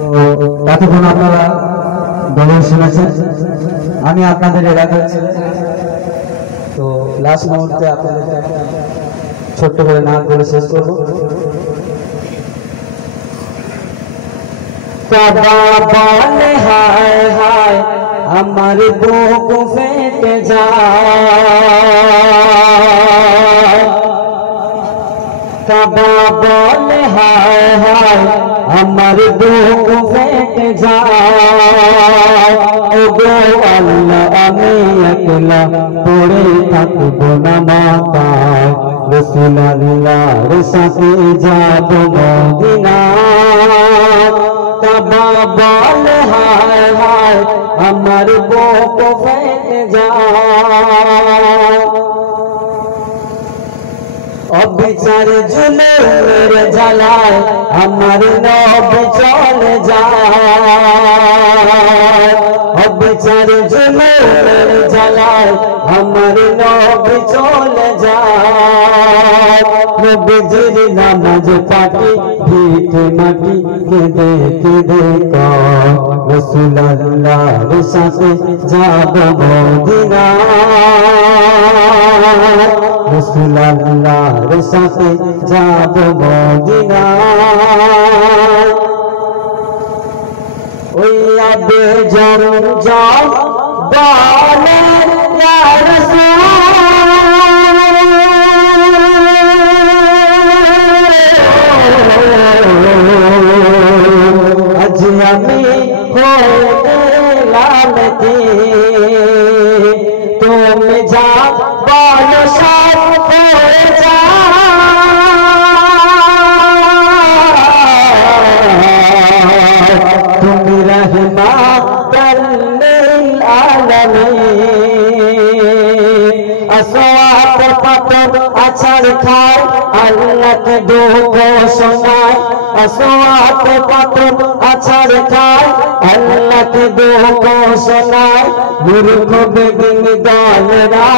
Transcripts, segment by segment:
তো এতক্ষণ আপনারা গজল শুনেছেন, আমি আপনাদের এলাকার ছেলে। তো লাস্ট মুহূর্তে আপনাদেরকে একটা ছোট্ট করে নাম বলে শেষ করবো। বলে হায় হায় আমার বুক ফেটে যায়, কাবা বলে হায় হায় আমার বুক ফেটে যায়। ও গো আল্লাহ আমি একলা পড়ে থাকবো না মাথায়, রাসূলুল্লাহর সাথে যাব মদিনা। কাবা বলে হায় হায় আমার বুক ফেটে যায়। অবিচার জুলুমের জ্বালায় আমার নবী চলে যায়, অবিচার জুলুমের জ্বালায় আমার নবী চলে যায়। নবীজির নামাজ পাটি ভিট মাটি কেঁদে কেঁদে কয়, রাসূলুল্লাহর সাথে যাব মদিনা, রাসূলুল্লাহর সাথে যাব মদিনা। ওই আবে জম জম বলে ইয়া রাসূল, আজ আমি হয়ে গেলাম তুমি যা বলো সব হয়ে যায়, তুমি রহমাতুল লিল আলামিন। আসওয়াত পাথর আছাড় খায় আল্লাহকে দুঃখ শোনায়, আসওয়াত পাথর আছাড় খায় আল্লাহকে দুঃখ শোনায়। মূর্খ বেদিন দলেরা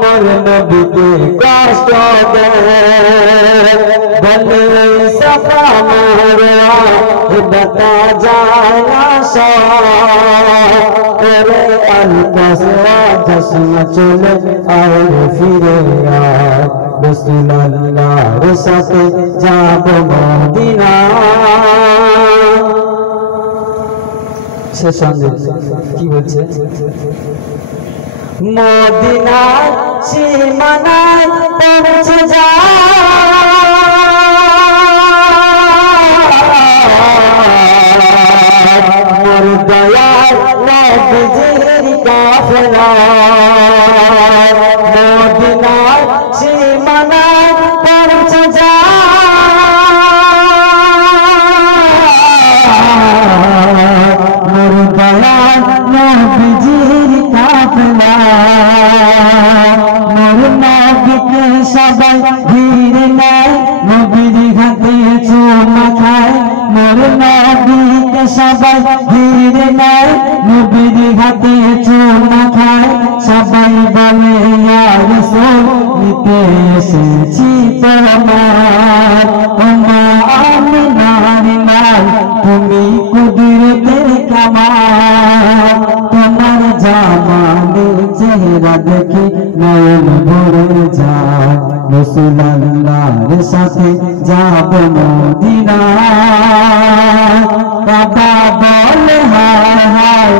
মোর নবীকে কষ্ট দেয়, বলে সাফা মারওয়া বাতা যায় না সরে। আল কাসওয়া চশমা চলে আয় ফিরে আয়, রাসূলুল্লাহর সাথে যাব মদিনা। সে সঙ্গে কি বলছে, মদিনার সীমানায় পৌঁছে যায়, মোর দয়াল নবীজির কাফেলা। মদিনার সীমানায় পৌঁছে যায়, মোর দয়াল নবীজির কাফেলা। মোর নবীকে সবাই ঘিরে নেয়, নবীর হাতে চুমা খায়। মোর নবীকে সবাই ঘিরে নেয়, নবীর হাতে চুমা খায়। সবাই বলে ইয়া রাসূল নিতে এসেছি তোমার, ওমা আমিনার নাম তুমি কুদরতের কামাল। তোমার জামালের চেহারা দেখে নয়ন ভরে যায়, রাসূলুল্লাহর সাথে যাব মদিনা। কাবা বলে হায় হায়